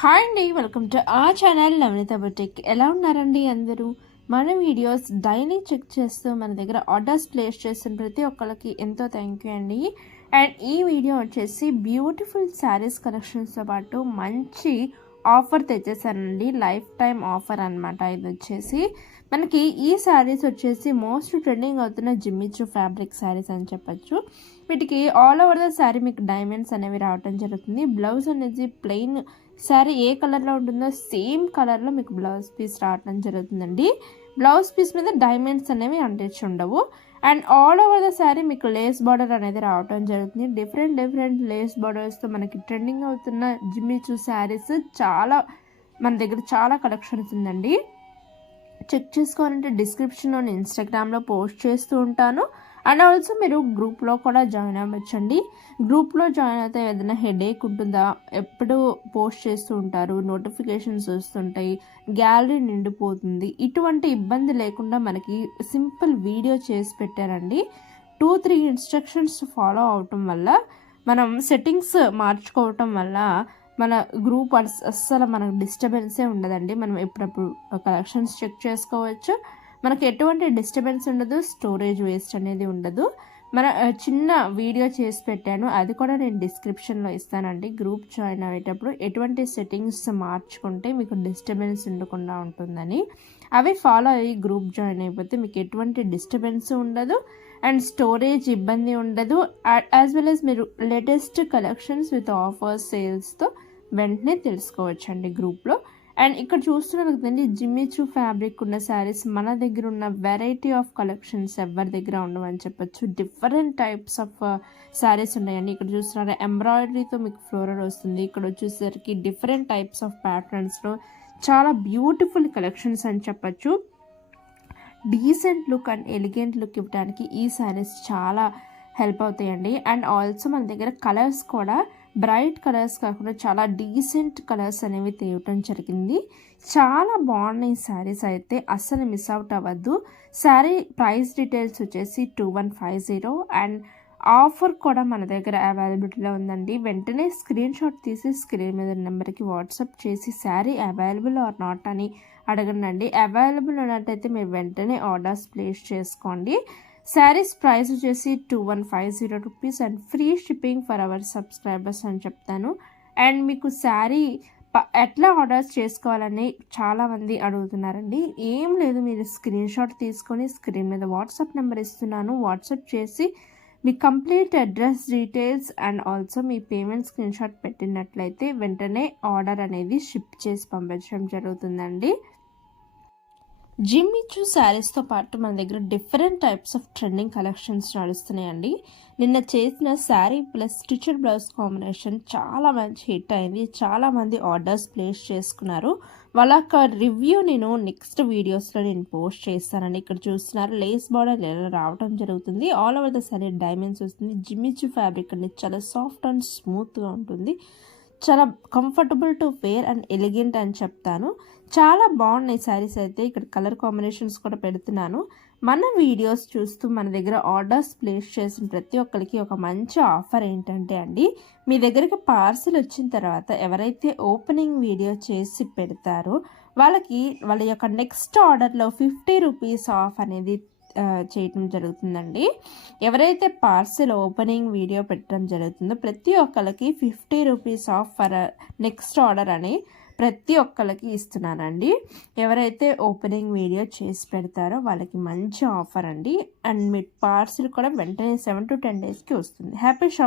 Hi అండి, welcome to ఆ channel నవనీత boutique. ఎలా ఉన్నారండి అందరూ? మన వీడియోస్ డైలీ చెక్ చేస్తూ మన దగ్గర ఆర్డర్స్ ప్లేస్ చేస్తున్న ప్రతి ఒక్కరికి ఎంతో థ్యాంక్ యూ అండి. అండ్ ఈ వీడియో వచ్చేసి బ్యూటిఫుల్ శారీస్ కలెక్షన్స్తో పాటు మంచి ఆఫర్ తెచ్చేసానండి. లైఫ్ టైం ఆఫర్ అనమాట. ఇది వచ్చేసి మనకి ఈ శారీస్ వచ్చేసి మోస్ట్ ట్రెండింగ్ అవుతున్న జిమ్మిచూ ఫ్యాబ్రిక్ శారీస్ అని చెప్పచ్చు. వీటికి ఆల్ ఓవర్ ద శారీ మీకు డైమండ్స్ అనేవి రావడం జరుగుతుంది. బ్లౌజ్ అనేది ప్లెయిన్ శారీ ఏ కలర్లో ఉంటుందో సేమ్ కలర్లో మీకు బ్లౌజ్ పీస్ రావడం జరుగుతుందండి. బ్లౌజ్ పీస్ మీద డైమండ్స్ అనేవి అంటించి ఉండవు. And all over the sari మీకు లేస్ బార్డర్ అనేది రావడం జరుగుతుంది. డిఫరెంట్ లేస్ బార్డర్స్తో మనకి ట్రెండింగ్ అవుతున్న జిమ్మిచూ శారీస్ చాలా మన దగ్గర చాలా కలెక్షన్స్ ఉందండి. చెక్ చేసుకోవాలంటే డిస్క్రిప్షన్లో నేను ఇన్స్టాగ్రామ్లో పోస్ట్ చేస్తూ ఉంటాను. అండ్ ఆల్సో మీరు గ్రూప్లో కూడా జాయిన్ అవ్వచ్చండి. గ్రూప్లో జాయిన్ అయితే ఏదైనా హెడేక్ ఉంటుందా, ఎప్పుడు పోస్ట్ చేస్తూ ఉంటారు, నోటిఫికేషన్స్ వస్తుంటాయి, గ్యాలరీ నిండిపోతుంది, ఇటువంటి ఇబ్బంది లేకుండా మనకి సింపుల్ వీడియో చేసి పెట్టారండి. 2-3 ఇన్స్ట్రక్షన్స్ ఫాలో అవటం వల్ల మనం సెట్టింగ్స్ మార్చుకోవటం వల్ల మన గ్రూప్ అస్సలు మనకు డిస్టర్బెన్సే ఉండదండి. మనం ఎప్పుడప్పుడు కలెక్షన్స్ చెక్ చేసుకోవచ్చు. మనకు ఎటువంటి డిస్టర్బెన్స్ ఉండదు, స్టోరేజ్ వేస్ట్ అనేది ఉండదు. మన చిన్న వీడియో చేసి పెట్టాను, అది కూడా నేను డిస్క్రిప్షన్లో ఇస్తానండి. గ్రూప్ జాయిన్ అయ్యేటప్పుడు ఎటువంటి సెట్టింగ్స్ మార్చుకుంటే మీకు డిస్టర్బెన్స్ ఉండకుండా ఉంటుందని అవి ఫాలో అయ్యి గ్రూప్ జాయిన్ అయిపోతే మీకు ఎటువంటి డిస్టర్బెన్స్ ఉండదు అండ్ స్టోరేజ్ ఇబ్బంది ఉండదు. యాజ్ వెల్ యాజ్ మీరు లేటెస్ట్ కలెక్షన్స్ విత్ ఆఫర్స్ సేల్స్తో వెంటనే తెలుసుకోవచ్చండి గ్రూప్లో. అండ్ ఇక్కడ చూస్తున్నారు కదండి, జిమ్మిచూ ఫ్యాబ్రిక్ ఉన్న శారీస్ మన దగ్గర ఉన్న వెరైటీ ఆఫ్ కలెక్షన్స్ ఎవరి దగ్గర ఉండవని చెప్పచ్చు. డిఫరెంట్ టైప్స్ ఆఫ్ శారీస్ ఉన్నాయండి. ఇక్కడ చూస్తున్నారు ఎంబ్రాయిడరీతో మీకు ఫ్లోరల్ వస్తుంది. ఇక్కడ వచ్చేసరికి డిఫరెంట్ టైప్స్ ఆఫ్ ప్యాటర్న్స్లో చాలా బ్యూటిఫుల్ కలెక్షన్స్ అని చెప్పచ్చు. Decent look and elegant look ఇవ్వడానికి ఈ శారీస్ చాలా హెల్ప్ అవుతాయండి. అండ్ ఆల్సో మన దగ్గర కలర్స్ కూడా బ్రైట్ కలర్స్ కాకుండా చాలా డీసెంట్ కలర్స్ అనేవి తేవటం జరిగింది. చాలా బాగున్నాయి శారీస్ అయితే, అస్సలు మిస్ అవుట్ అవ్వద్దు. శారీ ప్రైస్ డీటెయిల్స్ వచ్చేసి 2150 అండ్ ఆఫర్ కూడా మన దగ్గర అవైలబిలిటీలో ఉందండి. వెంటనే స్క్రీన్ షాట్ తీసి స్క్రీన్ మీద నెంబర్కి వాట్సాప్ చేసి శారీ అవైలబుల్ ఆర్ నాట్ అని అడగండి. అవైలబుల్ ఉన్నట్టయితే మీరు వెంటనే ఆర్డర్స్ ప్లేస్ చేసుకోండి. శారీస్ ప్రైస్ వచ్చేసి 2150 rupees and free shipping for our subscribers అని చెప్తాను. అండ్ మీకు శారీ ఎట్లా ఆర్డర్స్ చేసుకోవాలని చాలామంది అడుగుతున్నారండి. ఏం లేదు, మీరు స్క్రీన్ షాట్ తీసుకొని స్క్రీన్ మీద వాట్సాప్ నెంబర్ ఇస్తున్నాను, వాట్సాప్ చేసి మీ complete address details and also మీ పేమెంట్ స్క్రీన్ షాట్ పెట్టినట్లయితే వెంటనే ఆర్డర్ అనేది షిప్ చేసి పంపించడం జరుగుతుందండి. జిమ్మిచూ శారీస్తో పాటు మన దగ్గర different types of trending collections నడుస్తున్నాయండి. నిన్న చేసిన sari plus stitched blouse combination చాలా మంచి హిట్ అయింది. చాలామంది ఆర్డర్స్ ప్లేస్ చేసుకున్నారు. వాళ్ళ రివ్యూ నేను నెక్స్ట్ వీడియోస్లో నేను పోస్ట్ చేస్తానండి. ఇక్కడ చూస్తున్నారు లేస్ బార్డర్ ఎలా రావడం జరుగుతుంది. All over the sari diamonds వస్తుంది. జిమ్మిచూ ఫ్యాబ్రిక్ అనేది చాలా సాఫ్ట్ అండ్ స్మూత్గా ఉంటుంది. చాలా comfortable to wear and elegant అని చెప్తాను. చాలా బాగున్నాయి శారీస్ అయితే. ఇక్కడ కలర్ కాంబినేషన్స్ కూడా పెడుతున్నాను. మన వీడియోస్ చూస్తూ మన దగ్గర ఆర్డర్స్ ప్లేస్ చేసిన ప్రతి ఒక్కరికి ఒక మంచి ఆఫర్ ఏంటంటే అండి, మీ దగ్గరికి పార్సిల్ వచ్చిన తర్వాత ఎవరైతే ఓపెనింగ్ వీడియో చేసి పెడతారో వాళ్ళకి వాళ్ళ యొక్క నెక్స్ట్ ఆర్డర్లో 50 రూపీస్ ఆఫ్ అనేది చేయటం జరుగుతుందండి. ఎవరైతే పార్సిల్ ఓపెనింగ్ వీడియో పెట్టడం జరుగుతుందో ప్రతి ఒక్కరికి 50 rupees of for next order అని ప్రతి ఒక్కరికి ఇస్తున్నానండి. ఎవరైతే ఓపెనింగ్ వీడియో చేసి పెడతారో వాళ్ళకి మంచి ఆఫర్ అండి. అండ్ మీ పార్సిల్ కూడా వెంటనే 7 to 10 డేస్కి వస్తుంది. Happy shop.